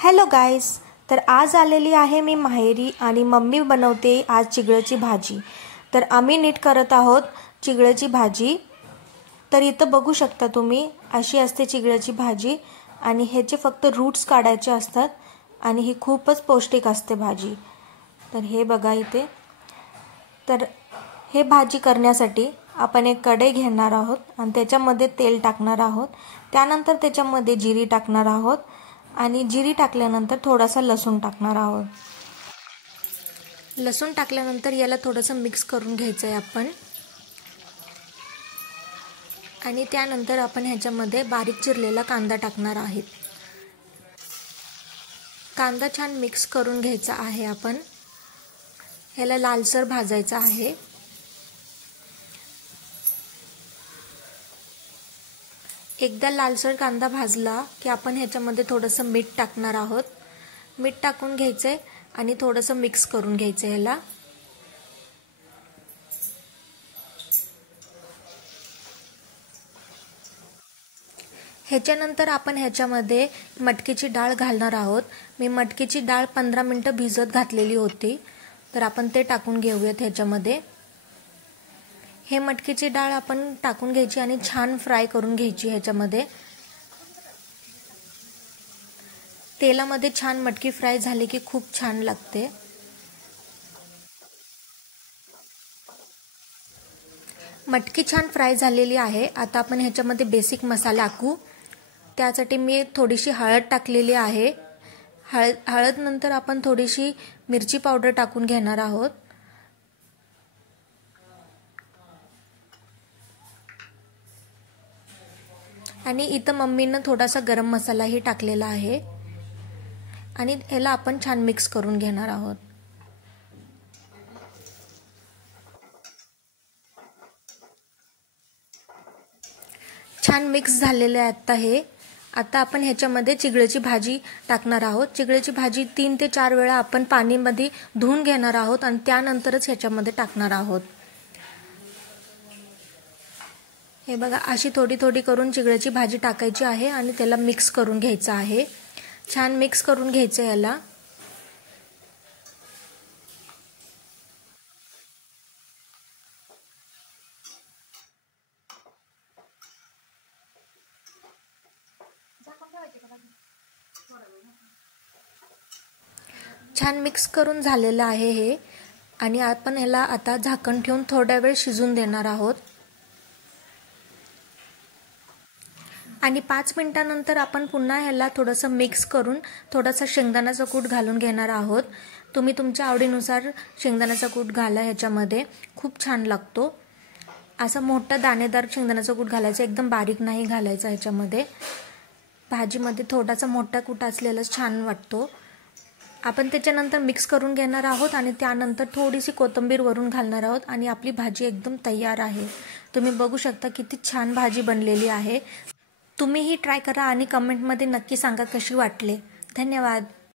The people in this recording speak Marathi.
हॅलो गाईज, तर आज आलेली आहे मी माहेरी आणि मम्मी बनवते आज चिगळाची भाजी। तर आम्ही नीट करत आहोत चिगळाची भाजी। तर इथं बघू शकता तुम्ही, अशी असते चिगळाची भाजी आणि ह्याचे फक्त रूट्स काढायचे असतात आणि ही खूपच पौष्टिक असते भाजी। तर हे बघा इथे। तर हे भाजी करण्यासाठी आपण एक कढई घेणार आहोत आणि त्याच्यामध्ये तेल टाकणार आहोत। त्यानंतर त्याच्यामध्ये जिरी टाकणार आहोत आणि जिरी टाकल्यानंतर थोडासा लसूण टाकणार आहोत। लसूण टाकल्यानंतर याला थोडंसं मिक्स करून घ्यायचं आहे आपण। आणि त्यानंतर आपण ह्याच्यामध्ये बारीक चिरलेला कांदा टाकणार आहोत। कांदा छान मिक्स करून घ्यायचा आहे आपण। ह्याला लालसर भाजायचा आहे। एकदा लालसर कांदा भाजला की आपण ह्याच्यामध्ये थोडंसं मीठ टाकणार आहोत। मीठ टाकून घ्यायचंय आणि थोडंसं मिक्स करून घ्यायचं ह्याला। ह्याच्यानंतर आपण ह्याच्यामध्ये मटकीची डाळ घालणार आहोत। मी मटकीची डाळ 15 मिनिटं भिजत घातलेली होती, तर आपण ते टाकून घेऊयात ह्याच्यामध्ये। हे मटकीची डाळ आपण टाकून घ्यायची आणि छान फ्राय करून घ्यायची ह्याच्यामध्ये। तेलामध्ये छान मटकी फ्राय झाली की खूप छान लागते। मटकी छान फ्राय झालेली आहे। आता आपण ह्याच्यामध्ये बेसिक मसाला टाकू। त्यासाठी मी थोडीशी हळद टाकलेली आहे। हळद नंतर आपण थोडीशी मिरची पावडर टाकून घेणार आहोत। आणि इथं मम्मीनं थोडासा गरम मसालाही टाकलेला आहे आणि ह्याला आपण छान मिक्स करून घेणार आहोत। छान मिक्स झालेले आहे आता हे। आता आपण ह्याच्यामध्ये चिगळाची भाजी टाकणार आहोत। चिगळाची भाजी 3 ते 4 वेळा आपण पाण्यामध्ये धुवून घेणार आहोत आणि त्यानंतरच ह्याच्यामध्ये टाकणार आहोत। हे बघा, अशी थोडी थोडी करून चिगळाची भाजी टाकायची आहे आणि त्याला मिक्स करून घ्यायचं आहे। छान मिक्स करून घ्यायचं याला। छान मिक्स करून झालेलं आहे हे आणि आपण ह्याला आता झाकण ठेवून थोडा वेळ शिजून देणार आहोत। आणि 5 मिनिटांनंतर आपण पुन्हा ह्याला थोडंसं मिक्स करून थोडासा शेंगदाण्याचा कूट घालून घेणार आहोत। तुम्ही तुमच्या आवडीनुसार शेंगदाण्याचा कूट घाला ह्याच्यामध्ये, खूप छान लागतो। असा मोठा दाणेदार शेंगदाण्याचा कूट घालायचा, एकदम बारीक नाही घालायचा ह्याच्यामध्ये। भाजीमध्ये थोडासा मोठा कूट असलेलाच छान वाटतो। आपण त्याच्यानंतर मिक्स करून घेणार आहोत आणि त्यानंतर थोडीशी कोथिंबीर वरून घालणार आहोत आणि आपली भाजी एकदम तयार आहे। तुम्ही बघू शकता किती छान भाजी बनलेली आहे। तुम्हीही ट्राय करा आणि कमेंटमध्ये नक्की सांगा कशी वाटली। धन्यवाद।